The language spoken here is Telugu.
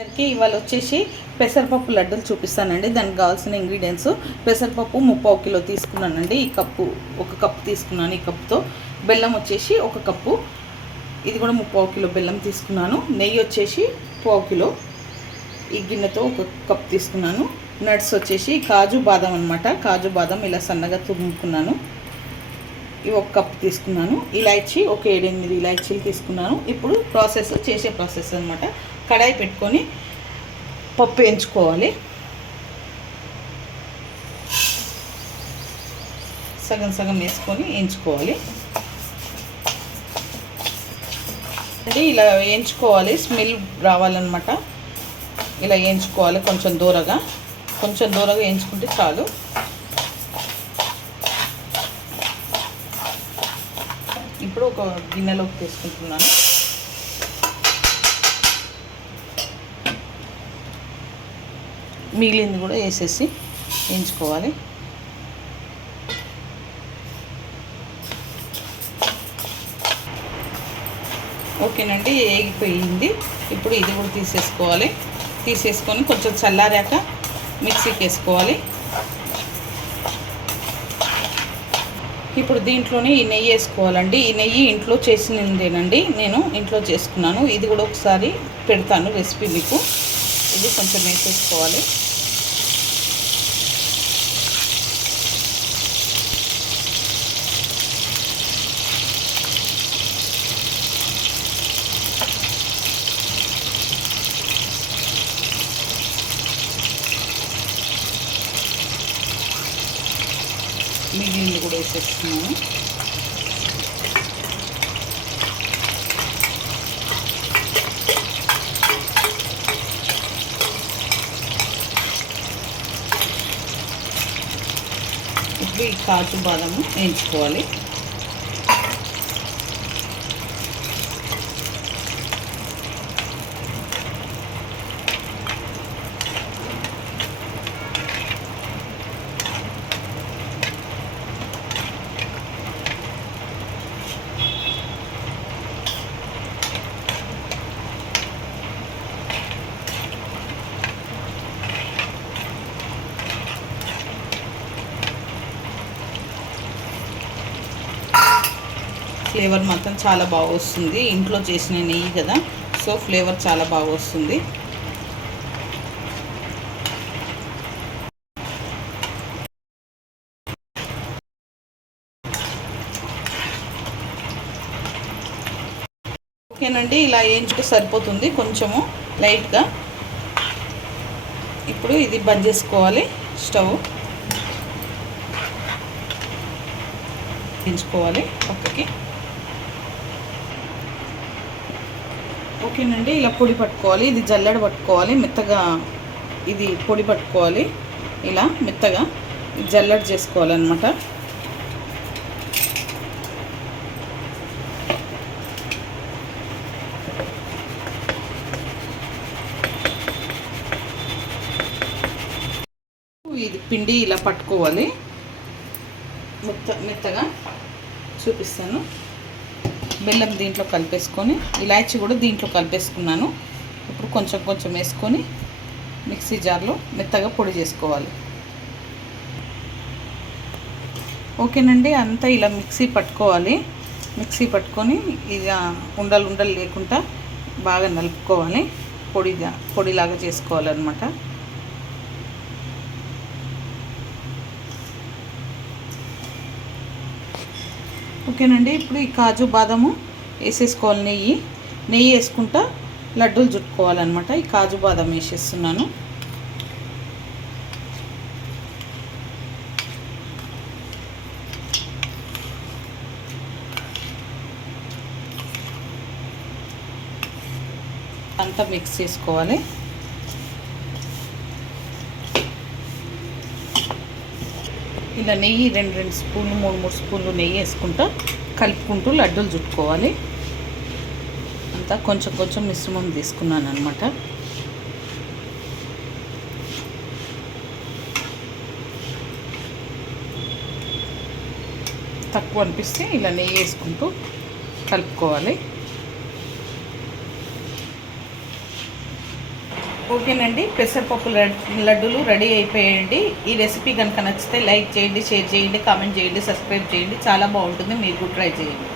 అందరికీ ఇవాళ వచ్చేసి పెసరపప్పు లడ్డూలు చూపిస్తానండి. దానికి కావాల్సిన ఇంగ్రీడియంట్స్ పెసరపప్పు 3/4 కిలో తీసుకున్నానండి. ఈ కప్పు ఒక కప్పు తీసుకున్నాను. ఈ కప్పుతో బెల్లం వచ్చేసి 1 కప్పు, ఇది కూడా 3/4 కిలో బెల్లం తీసుకున్నాను. నెయ్యి వచ్చేసి 1/4 కిలో, ఈ గిన్నెతో 1 కప్పు తీసుకున్నాను. నట్స్ వచ్చేసి కాజు బాదం అనమాట. కాజు బాదం ఇలా సన్నగా తురుముకున్నాను. ఇవి 1 కప్పు తీసుకున్నాను. ఇలాచీ ఒక 7-8 ఇలాచీలు తీసుకున్నాను. ఇప్పుడు చేసే ప్రాసెస్ అనమాట. కడాయి పెట్టుకొని పప్పు వేయించుకోవాలి. సగం సగం వేసుకొని వేయించుకోవాలి. అంటే ఇలా వేయించుకోవాలి, స్మెల్ రావాలన్నమాట. ఇలా వేయించుకోవాలి కొంచెం దూరగా వేయించుకుంటే చాలు. ఇప్పుడు ఒక గిన్నెలోకి తీసుకుంటున్నాను. మిగిలింది కూడా వేసేసి వేయించుకోవాలి. ఓకేనండి, వేగిపోయింది. ఇప్పుడు ఇది కూడా తీసేసుకొని కొంచెం చల్లారాక మిక్సీకి వేసుకోవాలి. ఇప్పుడు దీంట్లోనే ఈ నెయ్యి వేసుకోవాలండి. ఈ నెయ్యి ఇంట్లో చేసినదేనండి, నేను ఇంట్లో చేసుకున్నాను. ఇది కూడా ఒకసారి పెడతాను రెసిపీ మీకు. ఇది కొంచెం వేసేసుకోవాలి. మిగిలింది కూడా వేసేస్తున్నాను. ఇప్పుడు ఈ కాజు బాదము వేయించుకోవాలి. ఫ్లేవర్ మాత్రం చాలా బాగా వస్తుంది. ఇంట్లో చేసిన నెయ్యి కదా, సో ఫ్లేవర్ చాలా బాగా వస్తుంది. ఓకేనండి, ఇలా వేయించుకు సరిపోతుంది కొంచెము లైట్గా. ఇప్పుడు ఇది బంద్ చేసుకోవాలి. స్టవ్ వేయించుకోవాలి పక్కకి. ఓకేనండి, ఇలా పొడి పట్టుకోవాలి. ఇది జల్లెడ పట్టుకోవాలి మెత్తగా. ఇది పొడి పట్టుకోవాలి ఇలా మెత్తగా. జల్లెడ చేసుకోవాలన్నమాట. ఇది పిండి ఇలా పట్టుకోవాలి మెత్తగా. చూపిస్తాను. బెల్లం దీంట్లో కలిపేసుకొని, ఇలాచి కూడా దీంట్లో కలిపేసుకున్నాను. ఇప్పుడు కొంచెం వేసుకొని మిక్సీ జార్లో మెత్తగా పొడి చేసుకోవాలి. ఓకేనండి, అంతా ఇలా మిక్సీ పట్టుకొని ఇక ఉండలు లేకుండా బాగా నలుపుకోవాలి. పొడిలాగా చేసుకోవాలన్నమాట. ఓకేనండి, ఇప్పుడు ఈ కాజు బాదము వేసేసుకోవాలి. నెయ్యి వేసుకుంటా లడ్డూలు చుట్టుకోవాలన్నమాట. ఈ కాజు బాదం వేసేస్తున్నాను. అంతా మిక్స్ చేసుకోవాలి. ఇలా నెయ్యి 2 స్పూన్లు 3 స్పూన్లు నెయ్యి వేసుకుంటా కలుపుకుంటూ లడ్డూలు చుట్టుకోవాలి. అంతా కొంచెం మిశ్రమం తీసుకున్నాను అనమాట. తక్కువ అనిపిస్తే ఇలా నెయ్యి వేసుకుంటూ కలుపుకోవాలి. ఓకేనండి, పెసరపప్పు లడ్డూలు రెడీ అయిపోయాయండి. ఈ రెసిపీ కనుక నచ్చితే లైక్ చేయండి, షేర్ చేయండి, కామెంట్ చేయండి, సబ్స్క్రైబ్ చేయండి. చాలా బాగుంటుంది, మీరు కూడా ట్రై చేయండి.